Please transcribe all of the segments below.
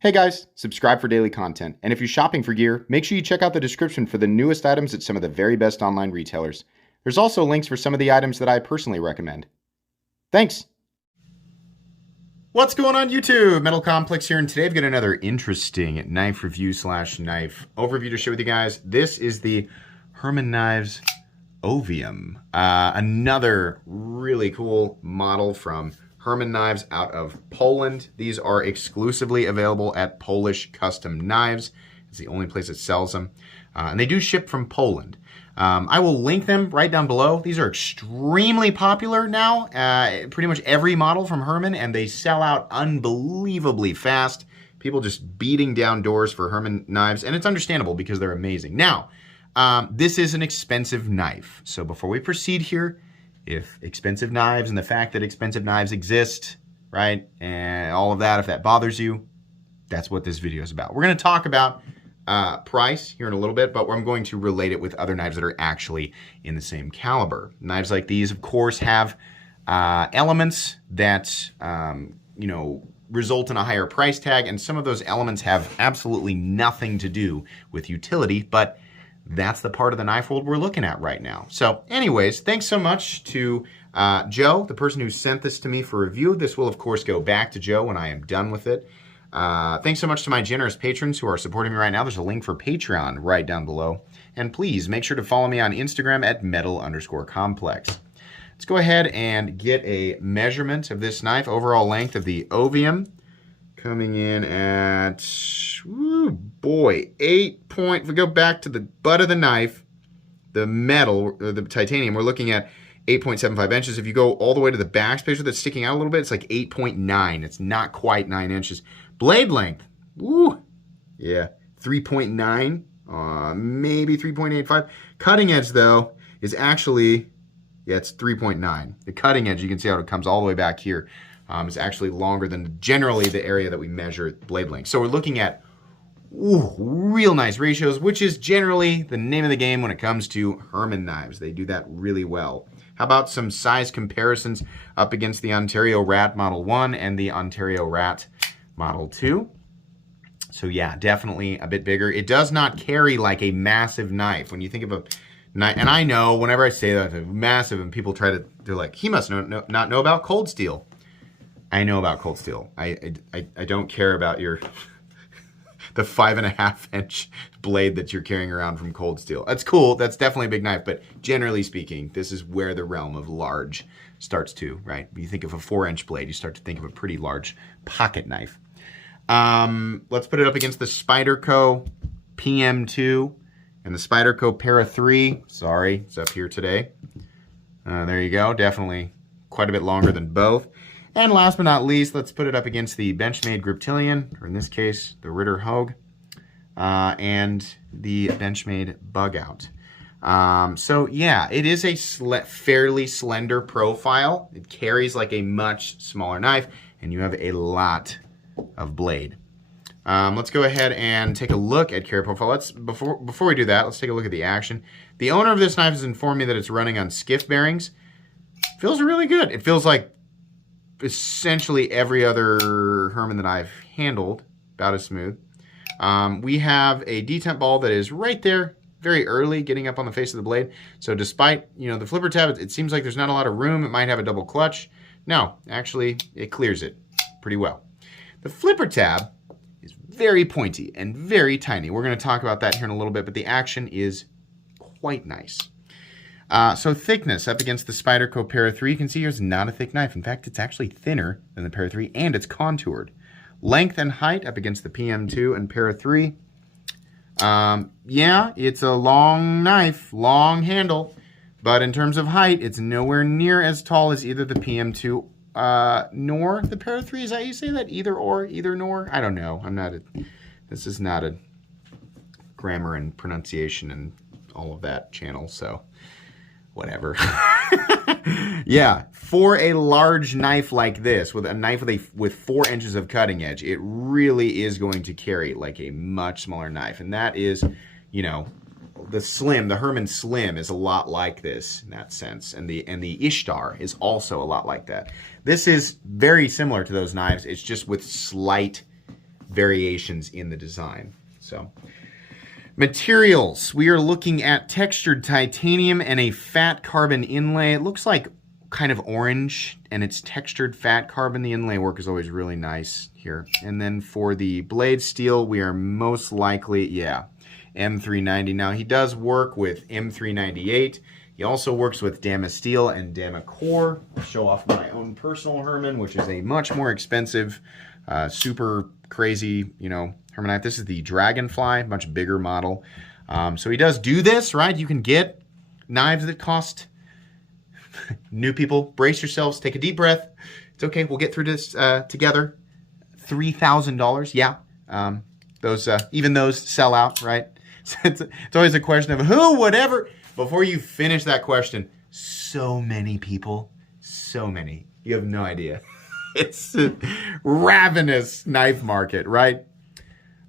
Hey guys, subscribe for daily content. And if you're shopping for gear, make sure you check out the description for the newest items at some of the very best online retailers. There's also links for some of the items that I personally recommend. Thanks! What's going on YouTube? Metal Complex here, and today I've got another interesting knife review / knife overview to share with you guys. This is the Herman Knives Ovium. Another really cool model from Herman Knives out of Poland. These are exclusively available at Polish Custom Knives. It's the only place that sells them. And they do ship from Poland. I will link them right down below. These are extremely popular now. Pretty much every model from Herman, and they sell out unbelievably fast. People just beating down doors for Herman Knives, and it's understandable because they're amazing. Now, this is an expensive knife. So before we proceed here, if expensive knives and the fact that expensive knives exist, right, and all of that, if that bothers you, that's what this video is about. We're going to talk about price here in a little bit, but I'm going to relate it with other knives that are actually in the same caliber. Knives like these, of course, have elements that, result in a higher price tag, and some of those elements have absolutely nothing to do with utility, but that's the part of the knife world we're looking at right now. So anyways, thanks so much to Joe, the person who sent this to me for review. This will, of course, go back to Joe when I am done with it. Thanks so much to my generous patrons who are supporting me right now. There's a link for Patreon right down below. And please make sure to follow me on Instagram at metal_complex. Let's go ahead and get a measurement of this knife. Overall length of the Ovium coming in at, ooh, boy, 8 point. If we go back to the butt of the knife, the metal, or the titanium, we're looking at 8.75 inches. If you go all the way to the backspacer that's sticking out a little bit, it's like 8.9. It's not quite 9 inches. Blade length, woo, yeah, 3.9, maybe 3.85. Cutting edge, though, is actually, yeah, it's 3.9. The cutting edge, you can see how it comes all the way back here. Is actually longer than generally the area that we measure blade length. So we're looking at real nice ratios, which is generally the name of the game when it comes to Herman knives. They do that really well. How about some size comparisons up against the Ontario Rat Model 1 and the Ontario Rat Model 2? So yeah, definitely a bit bigger. It does not carry like a massive knife. When you think of a knife, and I know whenever I say that, massive, and people they're like, he must not know about cold steel. I know about cold steel. I don't care about your the 5.5 inch blade that you're carrying around from cold steel. That's cool. That's definitely a big knife, but generally speaking, this is where the realm of large starts to, right? When you think of a 4-inch blade, you start to think of a pretty large pocket knife. Let's put it up against the Spyderco PM2 and the Spyderco Para 3. Sorry, it's up here today. There you go. Definitely quite a bit longer than both. And last but not least, let's put it up against the Benchmade Griptilian, or in this case, the Ritter Hogue, and the Benchmade Bug Out. So yeah, it is a fairly slender profile. It carries like a much smaller knife, and you have a lot of blade. Let's go ahead and take a look at carry profile. Before we do that, let's take a look at the action. The owner of this knife has informed me that it's running on skiff bearings. Feels really good. It feels like essentially every other Herman that I've handled, about as smooth. We have a detent ball that is right there, very early, getting up on the face of the blade. So despite, the flipper tab, it seems like there's not a lot of room. It might have a double clutch. No, actually, it clears it pretty well. The flipper tab is very pointy and very tiny. We're going to talk about that here in a little bit, but the action is quite nice. So thickness up against the Spyderco Para 3, you can see here's not a thick knife. In fact, it's actually thinner than the Para 3, and it's contoured. Length and height up against the PM2 and Para 3. Yeah, it's a long knife, long handle, but in terms of height, it's nowhere near as tall as either the PM2 nor the Para 3. Is that how you say that? Either or, either nor? I don't know. This is not a grammar and pronunciation and all of that channel, so whatever. Yeah, for a large knife like this, with a knife with 4 inches of cutting edge, it really is going to carry like a much smaller knife. And that is, the Herman Slim is a lot like this in that sense. And the Ishtar is also a lot like that. This is very similar to those knives. It's just with slight variations in the design. So, materials. We are looking at textured titanium and a fat carbon inlay. It looks like kind of orange, and it's textured fat carbon. The inlay work is always really nice here. And then for the blade steel, we are most likely, M390. Now, he does work with M398. He also works with Damasteel and Damacore. I'll show off my own personal Herman, which is a much more expensive, super crazy, Herman knife. This is the Dragonfly, much bigger model. So he does do this, right? You can get knives that cost, new people, brace yourselves, take a deep breath. It's okay, we'll get through this together. $3,000, yeah. Even those sell out, right? So it's always a question of who would ever, before you finish that question, so many people, so many. You have no idea. It's a ravenous knife market, right?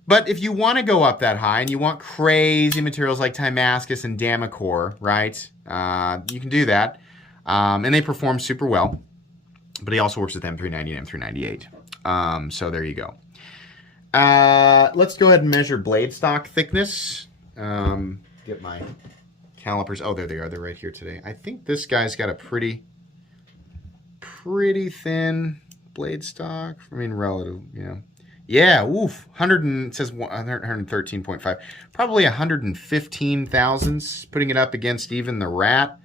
But if you want to go up that high and you want crazy materials like Damascus and Damacore, right? You can do that. And they perform super well. But he also works with M390 and M398. So there you go. Let's go ahead and measure blade stock thickness. Get my calipers. Oh, there they are. They're right here today. I think this guy's got a pretty thin blade stock. I mean, relative, Yeah, oof. It says 113.5. Probably 115 thousandths, putting it up against even the Rat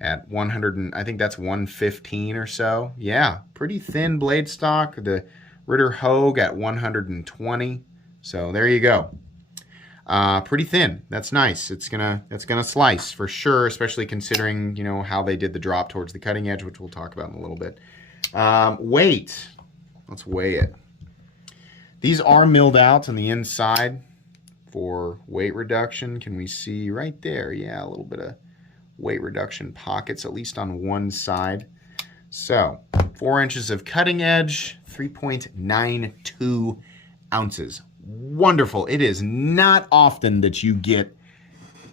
at 100, I think that's 115 or so. Yeah, pretty thin blade stock. The Ritter Hogue at 120. So there you go. Pretty thin. That's nice. It's gonna slice for sure, especially considering how they did the drop towards the cutting edge, which we'll talk about in a little bit. Weight. Let's weigh it. These are milled out on the inside for weight reduction. Can we see right there? Yeah, a little bit of weight reduction pockets, at least on one side. So 4 inches of cutting edge, 3.92 ounces. Wonderful. It is not often that you get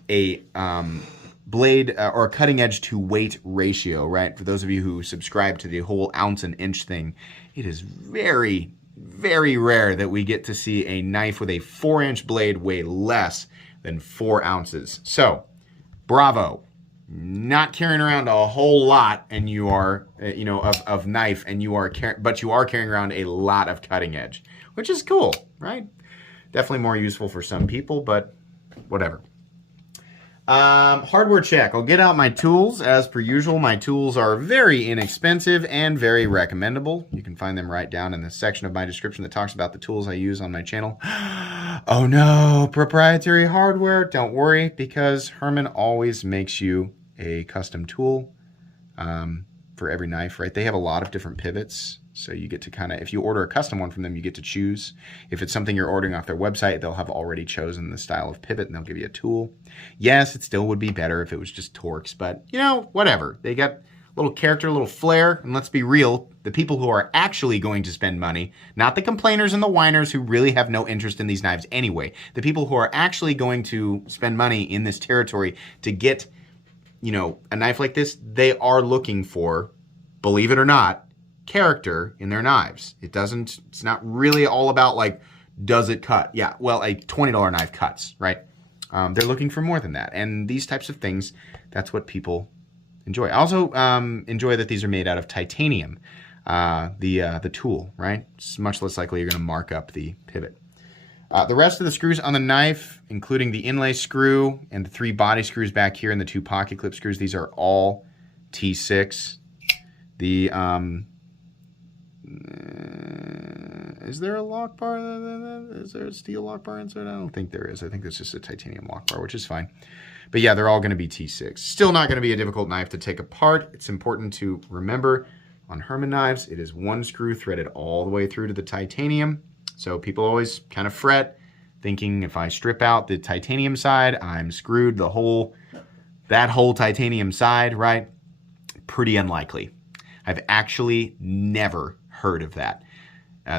a blade or a cutting edge to weight ratio, right? For those of you who subscribe to the whole ounce and inch thing, it is very, very rare that we get to see a knife with a 4-inch blade weigh less than 4 ounces. So, bravo. Not carrying around a whole lot, and you are, of knife, and but you are carrying around a lot of cutting edge, which is cool, right? Definitely more useful for some people, but whatever. Hardware check. I'll get out my tools. As per usual, my tools are very inexpensive and very recommendable. You can find them right down in the section of my description that talks about the tools I use on my channel. Oh no, proprietary hardware. Don't worry, because Herman always makes you a custom tool for every knife, right? They have a lot of different pivots. So you get to if you order a custom one from them, you get to choose. If it's something you're ordering off their website, they'll have already chosen the style of pivot and they'll give you a tool. Yes, it still would be better if it was just Torx, but whatever. They got a little character, a little flair, and let's be real, the people who are actually going to spend money, not the complainers and the whiners who really have no interest in these knives anyway, the people who are actually going to spend money in this territory to get, a knife like this, they are looking for, believe it or not, character in their knives. It's not really all about does it cut? Yeah, well, a $20 knife cuts, right? They're looking for more than that. And these types of things, that's what people enjoy. I also enjoy that these are made out of titanium, the tool, right? It's much less likely you're gonna mark up the pivot. The rest of the screws on the knife, including the inlay screw and the 3 body screws back here and the 2 pocket clip screws, these are all T6. The is there a lock bar? Is there a steel lock bar inside? I don't think there is. I think that's just a titanium lock bar, which is fine. But yeah, they're all going to be T6. Still not going to be a difficult knife to take apart. It's important to remember on Herman knives, it is 1 screw threaded all the way through to the titanium. So people always kind of fret, thinking if I strip out the titanium side, I'm screwed that whole titanium side, right? Pretty unlikely. I've actually never heard of that.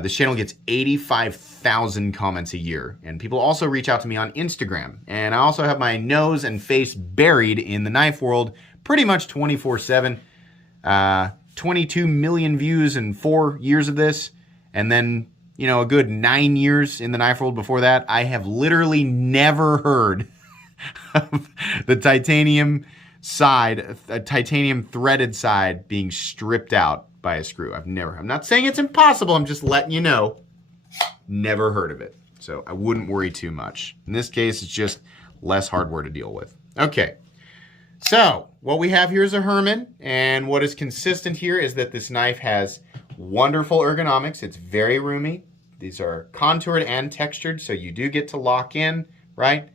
This channel gets 85,000 comments a year, and people also reach out to me on Instagram. And I also have my nose and face buried in the knife world pretty much 24/7. 22 million views in 4 years of this, and then you know, a good 9 years in the knife world before that, I have literally never heard of the titanium side, a titanium threaded side being stripped out by a screw. I'm not saying it's impossible, I'm just letting you know. Never heard of it. So I wouldn't worry too much. In this case, it's just less hardware to deal with. Okay. So what we have here is a Herman, and what is consistent here is that this knife has wonderful ergonomics. It's very roomy. These are contoured and textured, so you do get to lock in, right?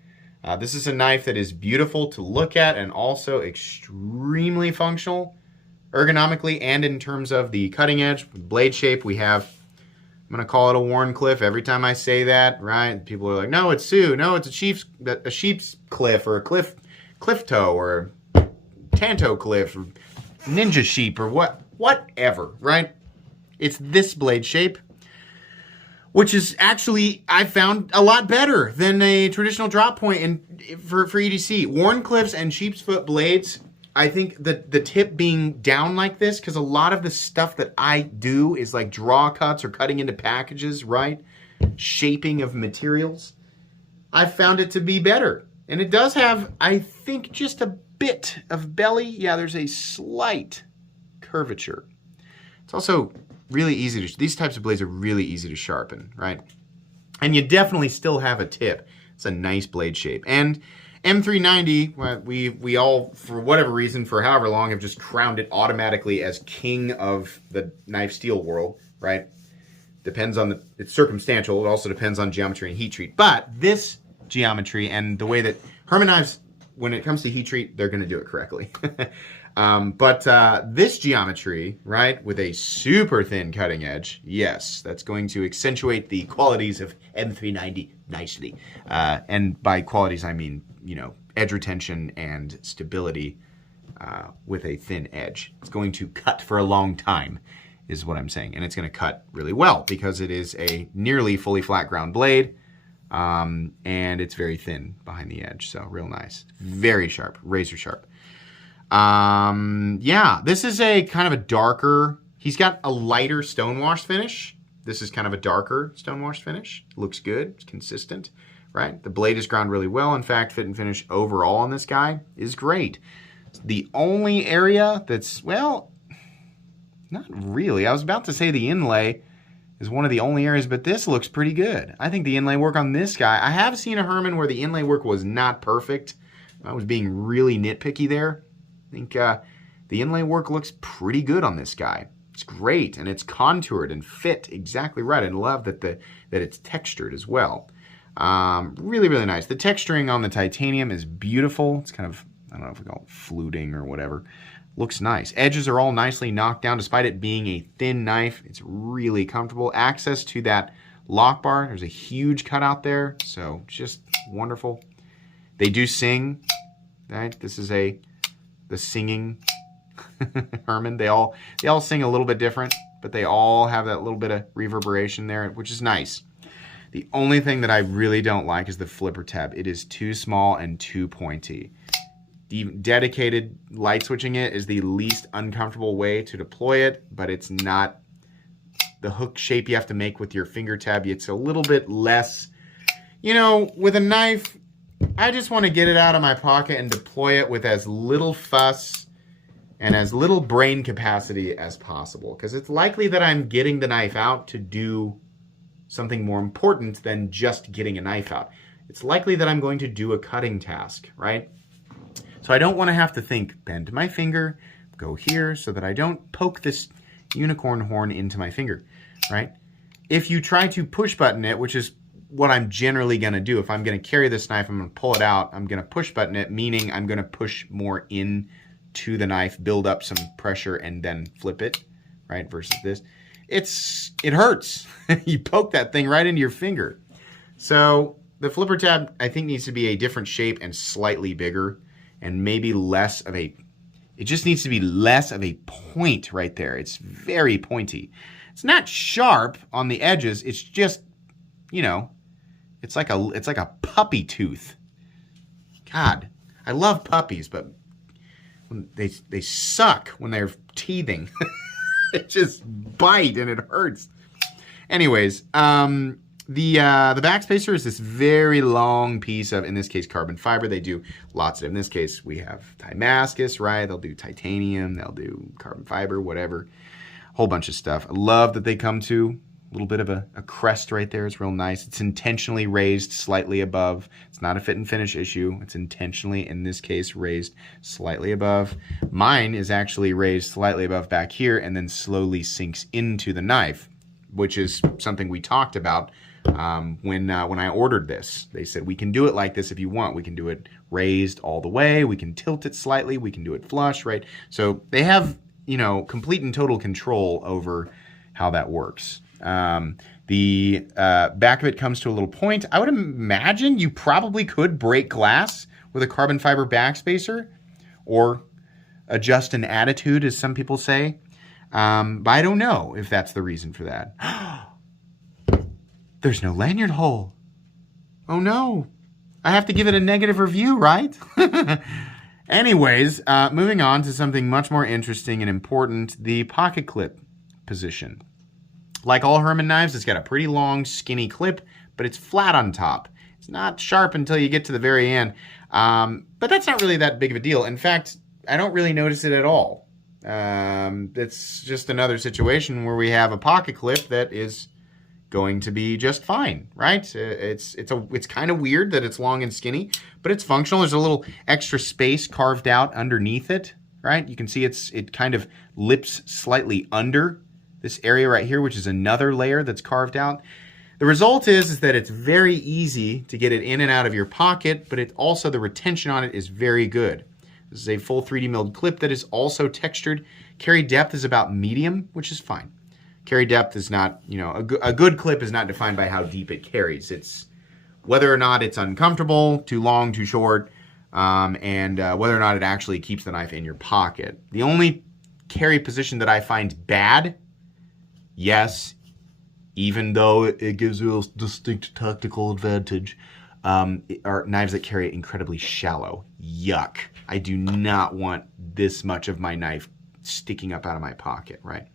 This is a knife that is beautiful to look at and also extremely functional ergonomically and in terms of the cutting edge. Blade shape, we have, I'm going to call it a Wharncliffe every time I say that, right? People are like, no, it's Sioux. No, it's a sheep's cliff or a cliff toe or a Tanto cliff or ninja sheep or whatever, right? It's this blade shape, which is actually, I found, a lot better than a traditional drop point for EDC. Wharncliffes and sheep's foot blades, I think that the tip being down like this, because a lot of the stuff that I do is like draw cuts or cutting into packages, right? Shaping of materials. I found it to be better. And it does have, I think, just a bit of belly. Yeah, there's a slight curvature. It's also really easy to, these types of blades are really easy to sharpen, right? And you definitely still have a tip. It's a nice blade shape. And M390, we all, for whatever reason, for however long, have just crowned it automatically as king of the knife steel world, right? Depends on it's circumstantial. It also depends on geometry and heat treat. But this geometry and the way that Herman knives, when it comes to heat treat, they're going to do it correctly. This geometry, right, with a super thin cutting edge, yes, that's going to accentuate the qualities of M390 nicely. And by qualities, I mean, you know, edge retention and stability with a thin edge. It's going to cut for a long time, is what I'm saying. And it's going to cut really well because it is a nearly fully flat ground blade. And it's very thin behind the edge, so real nice. Very sharp, razor sharp. Yeah, this is a kind of a darker, he's got a lighter stonewashed finish. This is kind of a darker stonewashed finish. Looks good, it's consistent, right? The blade is ground really well. In fact, fit and finish overall on this guy is great. The only area that's, well, not really. I was about to say the inlay is one of the only areas, but this looks pretty good. I think the inlay work on this guy, I have seen a Herman where the inlay work was not perfect. I was being really nitpicky there. I think the inlay work looks pretty good on this guy. It's great, and it's contoured and fit exactly right. And love that it's textured as well. Really, really nice. The texturing on the titanium is beautiful. It's kind of, I don't know if we call it fluting or whatever. Looks nice. Edges are all nicely knocked down. Despite it being a thin knife, it's really comfortable. Access to that lock bar, there's a huge cutout there, so just wonderful. They do sing, right? This is the singing Herman. They all sing a little bit different, but they all have that little bit of reverberation there, which is nice. The only thing that I really don't like is the flipper tab. It is too small and too pointy. Dedicated light switching it is the least uncomfortable way to deploy it, but it's not the hook shape you have to make with your finger tab. It's a little bit less, you know, with a knife, I just want to get it out of my pocket and deploy it with as little fuss and as little brain capacity as possible, because it's likely that I'm getting the knife out to do something more important than just getting a knife out. It's likely that I'm going to do a cutting task, right? So I don't want to have to think, bend my finger, go here, so that I don't poke this unicorn horn into my finger, right? If you try to push button it, which is what I'm generally going to do, if I'm going to carry this knife, I'm going to pull it out, I'm going to push button it, meaning I'm going to push more in to the knife, build up some pressure, and then flip it, right? Versus this. It hurts. You poke that thing right into your finger. So the flipper tab, I think, needs to be a different shape and slightly bigger. And maybe less of a, it just needs to be less of a point right there. It's very pointy. It's not sharp on the edges. It's just, you know, it's like a puppy tooth. God, I love puppies, but when they suck when they're teething. It just bite and it hurts. Anyways, the Backspacer is this very long piece of, in this case, carbon fiber. They do lots of, in this case, we have Damascus, right? They'll do titanium, they'll do carbon fiber, whatever. Whole bunch of stuff. I love that they come to a little bit of a crest right there. It's real nice. It's intentionally raised slightly above. It's not a fit and finish issue. It's intentionally, in this case, raised slightly above. Mine is actually raised slightly above back here and then slowly sinks into the knife, which is something we talked about when I ordered this. They said, we can do it like this if you want. We can do it raised all the way. We can tilt it slightly. We can do it flush, right? So they have, you know, complete and total control over how that works. The back of it comes to a little point. I would imagine you probably could break glass with a carbon fiber Backspacer, or adjust an attitude, as some people say. But I don't know if that's the reason for that. There's no lanyard hole. Oh no. I have to give it a negative review, right? Anyways, moving on to something much more interesting and important, the pocket clip position. Like all Herman knives, it's got a pretty long, skinny clip, but it's flat on top. It's not sharp until you get to the very end. But that's not really that big of a deal. In fact, I don't really notice it at all. It's just another situation where we have a pocket clip that is going to be just fine, right? It's kind of weird that it's long and skinny, but it's functional. There's a little extra space carved out underneath it, right? You can see it kind of lips slightly under this area right here, which is another layer that's carved out. The result is that it's very easy to get it in and out of your pocket, but also the retention on it is very good. This is a full 3D milled clip that is also textured. Carry depth is about medium, which is fine. Carry depth is not, you know, a good clip is not defined by how deep it carries. It's whether or not it's uncomfortable, too long, too short, and whether or not it actually keeps the knife in your pocket. The only carry position that I find bad, yes, even though it gives you a distinct tactical advantage, are knives that carry it incredibly shallow. Yuck. I do not want this much of my knife sticking up out of my pocket, right?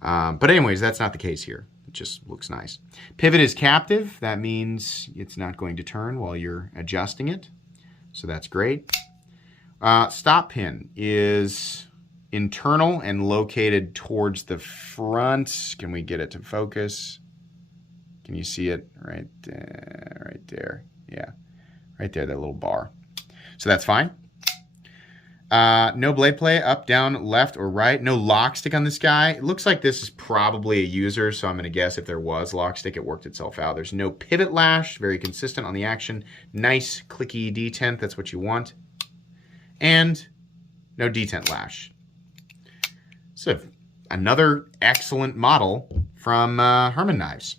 But anyways, that's not the case here. It just looks nice. Pivot is captive. That means it's not going to turn while you're adjusting it. So that's great. Stop pin is internal and located towards the front. Can we get it to focus? Can you see it right there? Right there. Yeah, right there, that little bar. So that's fine. No blade play, up, down, left, or right. No lock stick on this guy. It looks like this is probably a user, so I'm going to guess if there was lock stick, it worked itself out. There's no pivot lash, very consistent on the action. Nice, clicky detent, that's what you want. And no detent lash. So another excellent model from Herman Knives.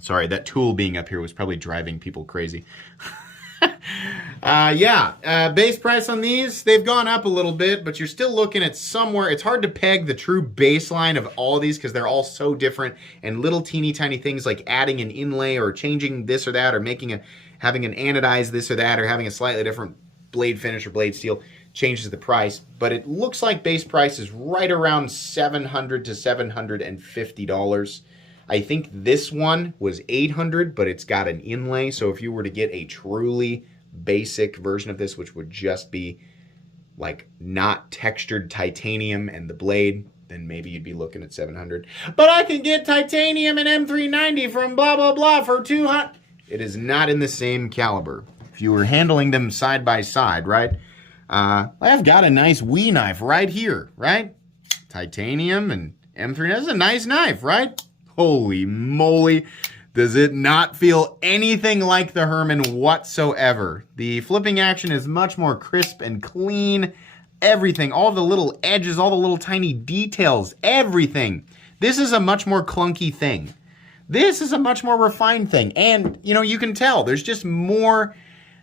Sorry, that tool being up here was probably driving people crazy. Base price on these, they've gone up a little bit, but you're still looking at somewhere. It's hard to peg the true baseline of all these because they're all so different, and little teeny tiny things like adding an inlay or changing this or that, or having an anodized this or that, or having a slightly different blade finish or blade steel changes the price. But it looks like base price is right around $700 to $750. I think this one was $800, but it's got an inlay. So if you were to get a truly basic version of this, which would just be like not textured titanium and the blade, then maybe you'd be looking at $700. But I can get titanium and M390 from blah, blah, blah for $200. It is not in the same caliber. If you were handling them side by side, right? I've got a nice Wee knife right here, right? Titanium and M390. That's a nice knife, right? Holy moly, does it not feel anything like the Herman whatsoever. The flipping action is much more crisp and clean. Everything, all the little edges, all the little tiny details, everything. This is a much more clunky thing. This is a much more refined thing. And, you know, you can tell there's just more,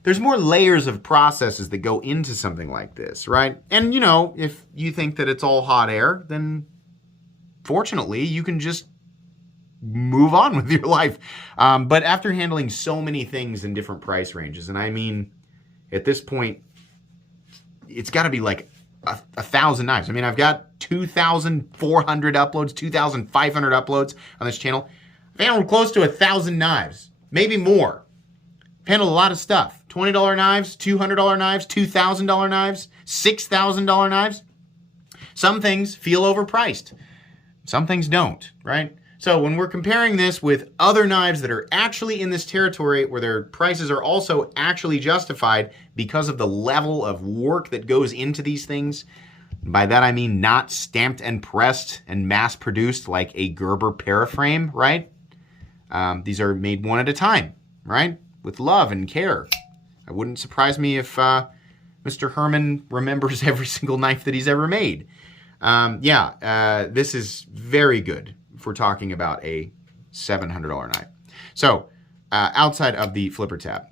there's more layers of processes that go into something like this, right? And, you know, if you think that it's all hot air, then fortunately you can just move on with your life. But after handling so many things in different price ranges, and I mean, at this point, it's got to be like 1,000 knives. I mean, I've got 2,400 uploads, 2,500 uploads on this channel. I've handled close to 1,000 knives, maybe more. I've handled a lot of stuff. $20 knives, $200 knives, $2,000 knives, $6,000 knives. Some things feel overpriced. Some things don't, right? So when we're comparing this with other knives that are actually in this territory where their prices are also actually justified because of the level of work that goes into these things, by that I mean not stamped and pressed and mass produced like a Gerber paraframe, right? These are made one at a time, right? With love and care. It wouldn't surprise me if Mr. Herman remembers every single knife that he's ever made. This is very good if we're talking about a $700 knife. So outside of the flipper tab,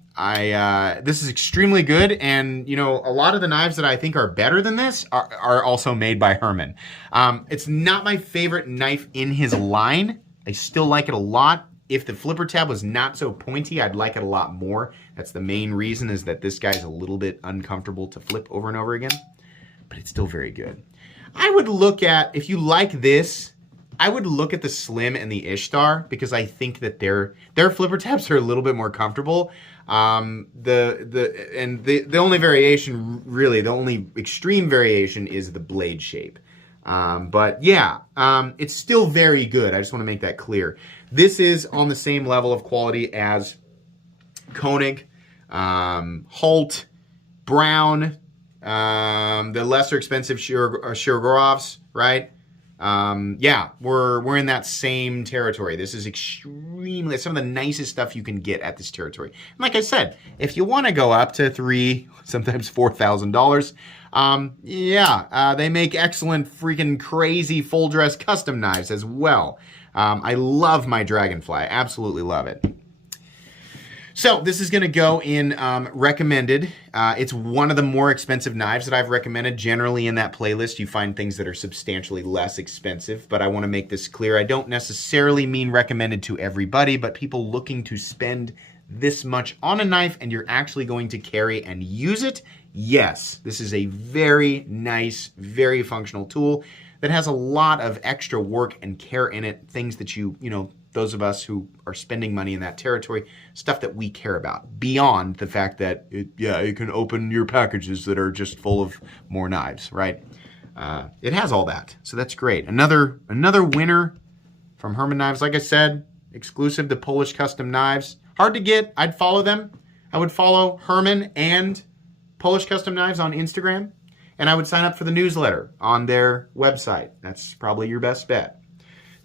this is extremely good. And, you know, a lot of the knives that I think are better than this are also made by Herman. It's not my favorite knife in his line. I still like it a lot. If the flipper tab was not so pointy, I'd like it a lot more. That's the main reason, is that this guy's a little bit uncomfortable to flip over and over again, but it's still very good. I would look at, if you like this, I would look at the Slim and the Ishtar, because I think that their flipper tabs are a little bit more comfortable. The only variation, really, the only extreme variation is the blade shape. But yeah, it's still very good. I just want to make that clear. This is on the same level of quality as Koenig, Holt, Brown, the lesser expensive Shirogorovs, right? Yeah, we're in that same territory. This is extremely, some of the nicest stuff you can get at this territory. And like I said, if you want to go up to $3,000, sometimes $4,000, they make excellent freaking crazy full dress custom knives as well. I love my Dragonfly. I absolutely love it. So this is going to go in recommended. It's one of the more expensive knives that I've recommended. Generally in that playlist, you find things that are substantially less expensive, but I want to make this clear. I don't necessarily mean recommended to everybody, but people looking to spend this much on a knife and you're actually going to carry and use it. Yes, this is a very nice, very functional tool that has a lot of extra work and care in it. Things that you know, those of us who are spending money in that territory, stuff that we care about, beyond the fact that, it can open your packages that are just full of more knives, right? It has all that, so that's great. Another winner from Herman Knives. Like I said, exclusive to Polish Custom Knives. Hard to get. I'd follow them. I would follow Herman and Polish Custom Knives on Instagram, and I would sign up for the newsletter on their website. That's probably your best bet.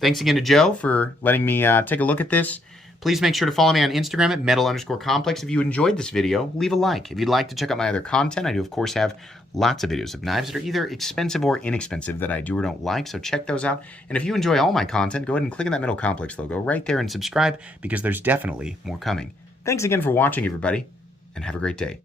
Thanks again to Joe for letting me take a look at this. Please make sure to follow me on Instagram at metal_complex. If you enjoyed this video, leave a like. If you'd like to check out my other content, I do, of course, have lots of videos of knives that are either expensive or inexpensive that I do or don't like, so check those out. And if you enjoy all my content, go ahead and click on that Metal Complex logo right there and subscribe, because there's definitely more coming. Thanks again for watching, everybody, and have a great day.